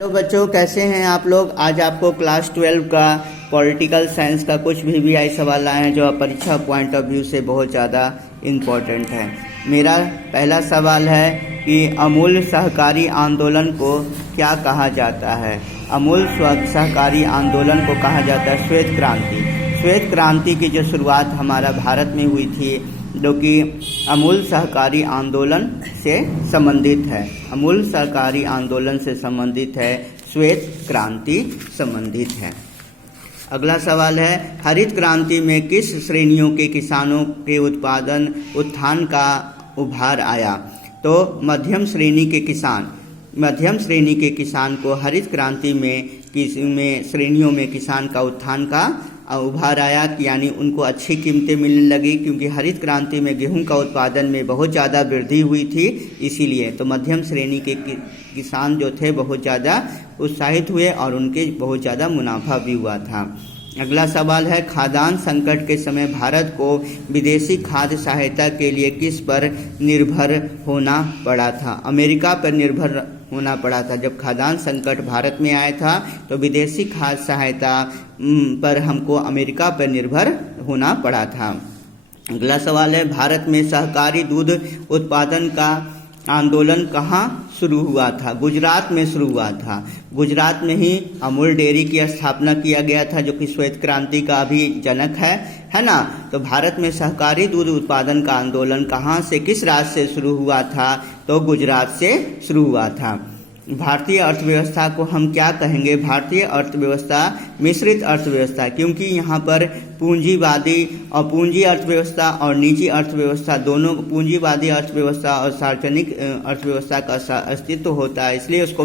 तो बच्चों, कैसे हैं आप लोग। आज आपको क्लास 12 का पॉलिटिकल साइंस का कुछ भी आई सवाल आए हैं जो परीक्षा पॉइंट ऑफ व्यू से बहुत ज़्यादा इम्पोर्टेंट है। मेरा पहला सवाल है कि अमूल सहकारी आंदोलन को क्या कहा जाता है। अमूल सहकारी आंदोलन को कहा जाता है श्वेत क्रांति। श्वेत क्रांति की जो शुरुआत हमारा भारत में हुई थी, जो कि अमूल सहकारी आंदोलन से संबंधित है। अमूल सहकारी आंदोलन से संबंधित है, श्वेत क्रांति संबंधित है। अगला सवाल है, हरित क्रांति में किस श्रेणियों के किसानों के उत्थान का उभार आया। तो मध्यम श्रेणी के किसान को हरित क्रांति में श्रेणियों में किसान का उत्थान का उभार आया, यानी उनको अच्छी कीमतें मिलने लगी, क्योंकि हरित क्रांति में गेहूं का उत्पादन में बहुत ज़्यादा वृद्धि हुई थी। इसीलिए तो मध्यम श्रेणी के किसान जो थे बहुत ज़्यादा उत्साहित हुए और उनके बहुत ज़्यादा मुनाफा भी हुआ था। अगला सवाल है, खाद्यान्न संकट के समय भारत को विदेशी खाद्य सहायता के लिए किस पर निर्भर होना पड़ा था। अमेरिका पर निर्भर होना पड़ा था। जब खाद्यान्न संकट भारत में आया था तो विदेशी खाद्य सहायता पर हमको अमेरिका पर निर्भर होना पड़ा था। अगला सवाल है, भारत में सहकारी दूध उत्पादन का आंदोलन कहाँ शुरू हुआ था। गुजरात में शुरू हुआ था। गुजरात में ही अमूल डेयरी की स्थापना किया गया था, जो कि श्वेत क्रांति का भी जनक है ना। तो भारत में सहकारी दूध उत्पादन का आंदोलन कहाँ से, किस राज्य से शुरू हुआ था। तो गुजरात से शुरू हुआ था। भारतीय अर्थव्यवस्था को हम क्या कहेंगे। भारतीय अर्थव्यवस्था मिश्रित अर्थव्यवस्था, क्योंकि यहाँ पर पूंजी अर्थव्यवस्था और निजी अर्थव्यवस्था दोनों, पूंजीवादी अर्थव्यवस्था और सार्वजनिक अर्थव्यवस्था का अस्तित्व होता है, इसलिए उसको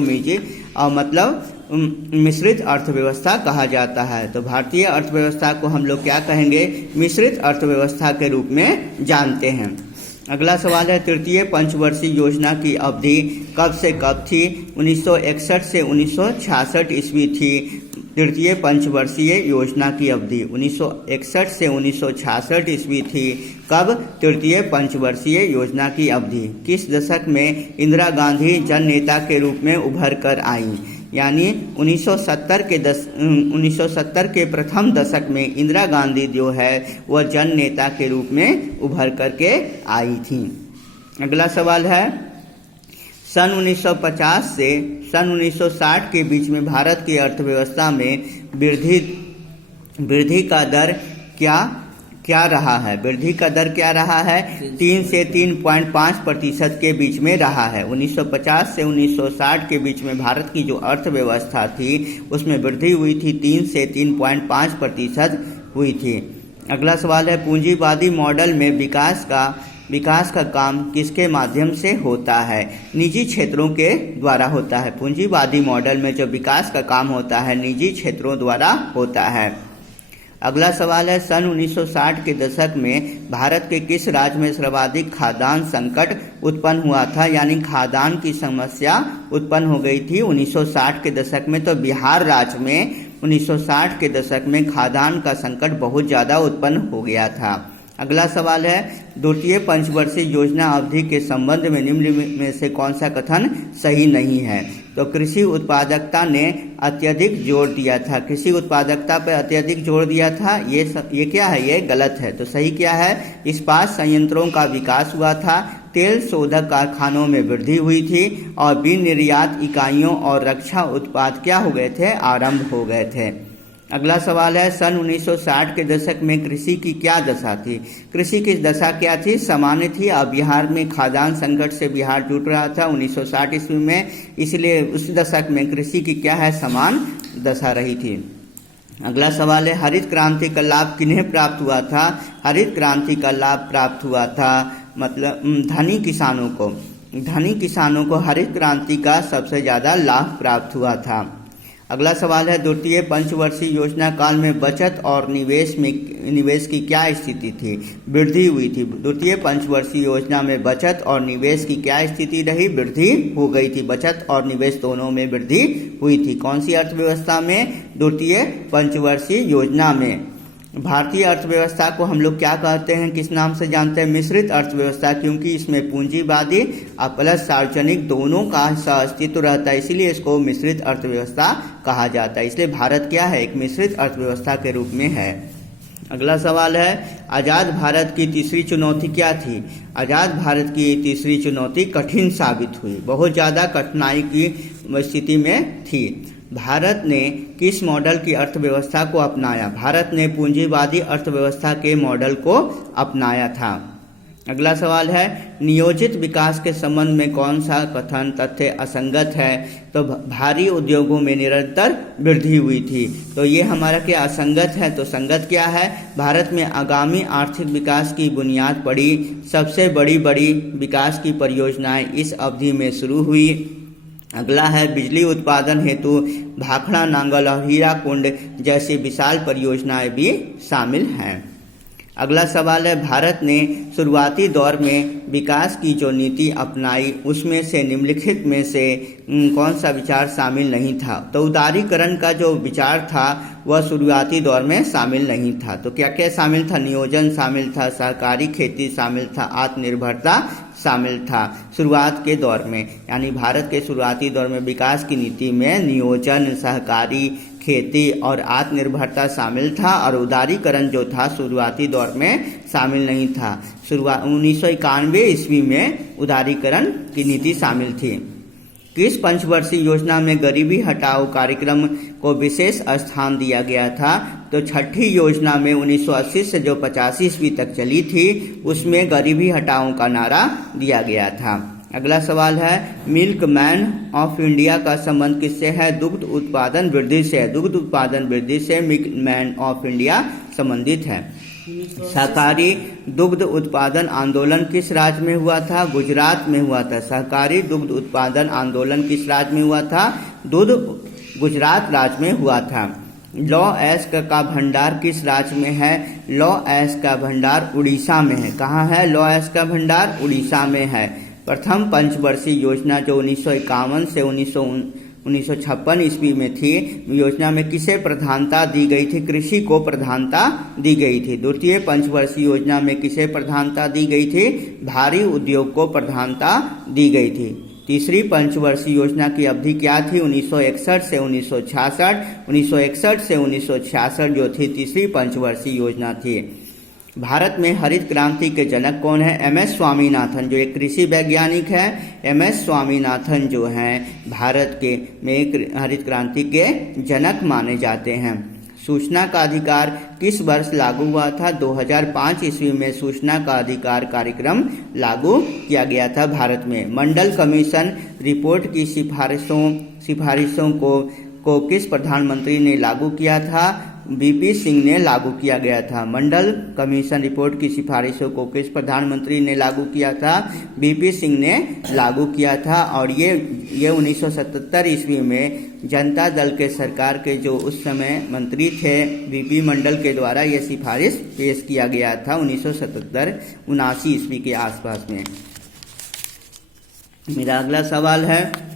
मिश्रित अर्थव्यवस्था कहा जाता है। तो भारतीय अर्थव्यवस्था को हम लोग क्या कहेंगे, मिश्रित अर्थव्यवस्था के रूप में जानते हैं। अगला सवाल है, तृतीय पंचवर्षीय योजना की अवधि कब से कब थी। 1961 से 1966 ईस्वी थी तृतीय पंचवर्षीय योजना की अवधि। 1961 से 1966 ईस्वी थी कब तृतीय पंचवर्षीय योजना की अवधि। किस दशक में इंदिरा गांधी जन नेता के रूप में उभर कर आई। यानी 1970 के प्रथम दशक में इंदिरा गांधी जो है वह जन नेता के रूप में उभर करके आई थी। अगला सवाल है, सन 1950 से सन 1960 के बीच में भारत की अर्थव्यवस्था में वृद्धि का दर क्या रहा है। वृद्धि का दर क्या रहा है, 3 से 3.5% के बीच में रहा है। 1950 से 1960 के बीच में भारत की जो अर्थव्यवस्था थी उसमें वृद्धि हुई थी, 3 से 3.5% हुई थी। अगला सवाल है, पूंजीवादी मॉडल में विकास का काम किसके माध्यम से होता है। निजी क्षेत्रों के द्वारा होता है। पूंजीवादी मॉडल में जो विकास का काम होता है निजी क्षेत्रों द्वारा होता है। अगला सवाल है, सन 1960 के दशक में भारत के किस राज्य में सर्वाधिक खाद्यान्न संकट उत्पन्न हुआ था। यानी खाद्यान्न की समस्या उत्पन्न हो गई थी 1960 के दशक में। तो बिहार राज्य में 1960 के दशक में खाद्यान्न का संकट बहुत ज़्यादा उत्पन्न हो गया था। अगला सवाल है, द्वितीय पंचवर्षीय योजना अवधि के संबंध में निम्न में से कौन सा कथन सही नहीं है। तो कृषि उत्पादकता ने अत्यधिक जोर दिया था। कृषि उत्पादकता पर अत्यधिक जोर दिया था, ये क्या है, ये गलत है। तो सही क्या है, इस्पात संयंत्रों का विकास हुआ था, तेल शोधक कारखानों में वृद्धि हुई थी और विनिर्यात इकाइयों और रक्षा उत्पाद क्या हो गए थे, आरंभ हो गए थे। अगला सवाल है, सन 1960 के दशक में कृषि की क्या दशा थी। कृषि की दशा क्या थी, सामान्य थी। अब बिहार में खाद्यान्न संकट से बिहार जूझ रहा था 1960 ईस्वी में, इसलिए उस दशक में कृषि की क्या है, समान दशा रही थी। अगला सवाल है, हरित क्रांति का लाभ किन्हें प्राप्त हुआ था। हरित क्रांति का लाभ प्राप्त हुआ था धनी किसानों को हरित क्रांति का सबसे ज़्यादा लाभ प्राप्त हुआ था। अगला सवाल है, द्वितीय पंचवर्षीय योजना काल में बचत और निवेश की क्या स्थिति थी। वृद्धि हुई थी। द्वितीय पंचवर्षीय योजना में बचत और निवेश की क्या स्थिति रही, वृद्धि हो गई थी। बचत और निवेश दोनों में वृद्धि हुई थी। कौन सी अर्थव्यवस्था में, द्वितीय पंचवर्षीय योजना में। भारतीय अर्थव्यवस्था को हम लोग क्या कहते हैं, किस नाम से जानते हैं? मिश्रित अर्थव्यवस्था, क्योंकि इसमें पूंजीवादी और प्लस सार्वजनिक दोनों का सहअस्तित्व रहता है, इसीलिए इसको मिश्रित अर्थव्यवस्था कहा जाता है। इसलिए भारत क्या है? एक मिश्रित अर्थव्यवस्था के रूप में है। अगला सवाल है, आज़ाद भारत की तीसरी चुनौती क्या थी? आज़ाद भारत की तीसरी चुनौती कठिन साबित हुई, बहुत ज़्यादा कठिनाई की स्थिति में थी। भारत ने किस मॉडल की अर्थव्यवस्था को अपनाया? भारत ने पूंजीवादी अर्थव्यवस्था के मॉडल को अपनाया था। अगला सवाल है, नियोजित विकास के संबंध में कौन सा कथन तथ्य असंगत है? तो भारी उद्योगों में निरंतर वृद्धि हुई थी, तो ये हमारा क्या असंगत है? तो संगत क्या है? भारत में आगामी आर्थिक विकास की बुनियाद पड़ी, सबसे बड़ी विकास की परियोजनाएं इस अवधि में शुरू हुई। अगला है, बिजली उत्पादन हेतु भाखड़ा नांगल और हीराकुंड जैसी विशाल परियोजनाएं भी शामिल हैं। अगला सवाल है, भारत ने शुरुआती दौर में विकास की जो नीति अपनाई उसमें से निम्नलिखित में से कौन सा विचार शामिल नहीं था? तो उदारीकरण का जो विचार था वह शुरुआती दौर में शामिल नहीं था। तो क्या क्या शामिल था? नियोजन शामिल था, सहकारी खेती शामिल था, आत्मनिर्भरता शामिल था शुरुआत के दौर में। यानी भारत के शुरुआती दौर में विकास की नीति में नियोजन, सहकारी खेती और आत्मनिर्भरता शामिल था, और उदारीकरण जो था शुरुआती दौर में शामिल नहीं था। 1991 ईस्वी में उदारीकरण की नीति शामिल थी। किस पंचवर्षीय योजना में गरीबी हटाओ कार्यक्रम को विशेष स्थान दिया गया था? तो छठी योजना में 1980 से जो 85 ईस्वी तक चली थी उसमें गरीबी हटाओ का नारा दिया गया था। अगला सवाल है, मिल्क मैन ऑफ इंडिया का संबंध किससे है? दुग्ध उत्पादन वृद्धि से। दुग्ध उत्पादन वृद्धि से मिल्क मैन ऑफ इंडिया संबंधित है। सहकारी दुग्ध उत्पादन आंदोलन किस राज्य में हुआ था? गुजरात में हुआ था। सहकारी दुग्ध उत्पादन आंदोलन किस राज्य में हुआ था? गुजरात राज्य में हुआ था। लौ ऐश का भंडार किस राज्य में है? लौ ऐश का भंडार उड़ीसा में है। कहाँ है लौ ऐश का भंडार? उड़ीसा में है। प्रथम पंचवर्षीय योजना जो 1951 से 1956 ईस्वी में थी, योजना में किसे प्रधानता दी गई थी? कृषि को प्रधानता दी गई थी। द्वितीय पंचवर्षीय योजना में किसे प्रधानता दी गई थी? भारी उद्योग को प्रधानता दी गई थी। तीसरी पंचवर्षीय योजना की अवधि क्या थी? 1961 से 1966। 1961 से 1966 जो थी तीसरी पंचवर्षीय योजना थी। भारत में हरित क्रांति के जनक कौन है? एमएस स्वामीनाथन, जो एक कृषि वैज्ञानिक है। एमएस स्वामीनाथन जो हैं भारत के में हरित क्रांति के जनक माने जाते हैं। सूचना का अधिकार किस वर्ष लागू हुआ था? 2005 ईस्वी में सूचना का अधिकार कार्यक्रम लागू किया गया था भारत में। मंडल कमीशन रिपोर्ट की सिफारिशों को किस प्रधानमंत्री ने लागू किया था? बीपी सिंह ने लागू किया गया था। मंडल कमीशन रिपोर्ट की सिफारिशों को किस प्रधानमंत्री ने लागू किया था? बीपी सिंह ने लागू किया था। और ये 1977 ईस्वी में जनता दल के सरकार के जो उस समय मंत्री थे बीपी मंडल के द्वारा ये सिफारिश पेश किया गया था 1977-79 ईस्वी के आसपास में। मेरा अगला सवाल है,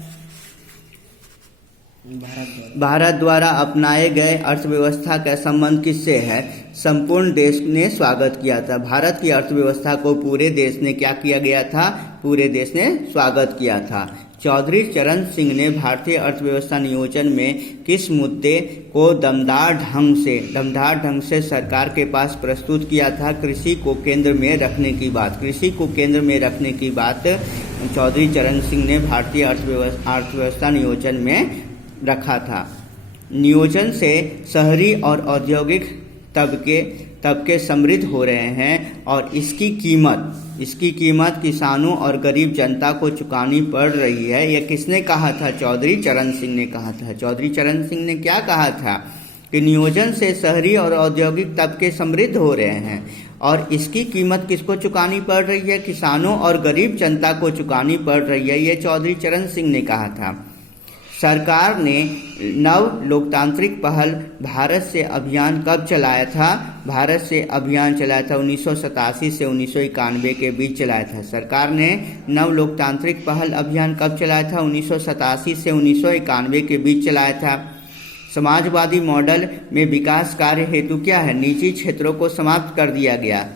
भारत द्वारा अपनाए गए अर्थव्यवस्था का संबंध किससे है? संपूर्ण देश ने स्वागत किया था। भारत की अर्थव्यवस्था को पूरे देश ने क्या किया गया था? पूरे देश ने स्वागत किया था। चौधरी चरण सिंह ने भारतीय अर्थव्यवस्था नियोजन में किस मुद्दे को दमदार ढंग से सरकार के पास प्रस्तुत किया था? कृषि को केंद्र में रखने की बात। कृषि को केंद्र में रखने की बात चौधरी चरण सिंह ने भारतीय अर्थव्यवस्था नियोजन में रखा था। नियोजन से शहरी और औद्योगिक तबके समृद्ध हो रहे हैं और इसकी कीमत किसानों और गरीब जनता को चुकानी पड़ रही है। यह किसने कहा था? चौधरी चरण सिंह ने कहा था। चौधरी चरण सिंह ने क्या कहा था कि नियोजन से शहरी और औद्योगिक तबके समृद्ध हो रहे हैं और इसकी कीमत किसको चुकानी पड़ रही है? किसानों और गरीब जनता को चुकानी पड़ रही है। ये चौधरी चरण सिंह ने कहा था। सरकार ने नव लोकतांत्रिक पहल भारत से अभियान कब चलाया था? भारत से अभियान चलाया था 1987 से 1991 के बीच चलाया था। सरकार ने नव लोकतांत्रिक पहल अभियान कब चलाया था? 1987 से 1991 के बीच चलाया था। समाजवादी मॉडल में विकास कार्य हेतु क्या है, निजी क्षेत्रों को समाप्त कर दिया गया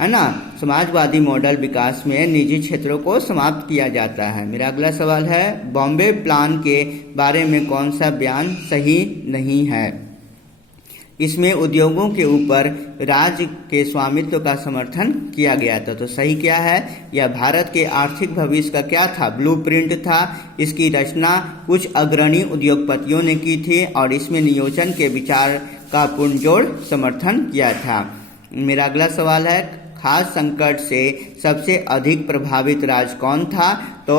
है ना। समाजवादी मॉडल विकास में निजी क्षेत्रों को समाप्त किया जाता है। मेरा अगला सवाल है, बॉम्बे प्लान के बारे में कौन सा बयान सही नहीं है। इसमें उद्योगों के ऊपर राज्य के स्वामित्व का समर्थन किया गया था। तो सही क्या है, यह भारत के आर्थिक भविष्य का क्या था, ब्लूप्रिंट था। इसकी रचना कुछ अग्रणी उद्योगपतियों ने की थी और इसमें नियोजन के विचार का पुरजोर समर्थन किया था। मेरा अगला सवाल है, खाद्य संकट से सबसे अधिक प्रभावित राज्य कौन था। तो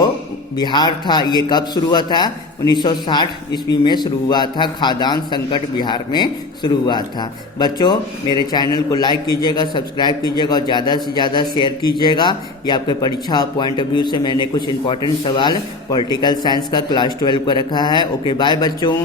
बिहार था। ये कब शुरू हुआ था, 1960 ईस्वी में शुरू हुआ था। खाद्यान्न संकट बिहार में शुरू हुआ था। बच्चों, मेरे चैनल को लाइक कीजिएगा, सब्सक्राइब कीजिएगा और ज़्यादा से ज़्यादा शेयर कीजिएगा। ये आपके परीक्षा पॉइंट ऑफ व्यू से मैंने कुछ इंपॉर्टेंट सवाल पॉलिटिकल साइंस का क्लास 12 का रखा है। ओके बाय बच्चों।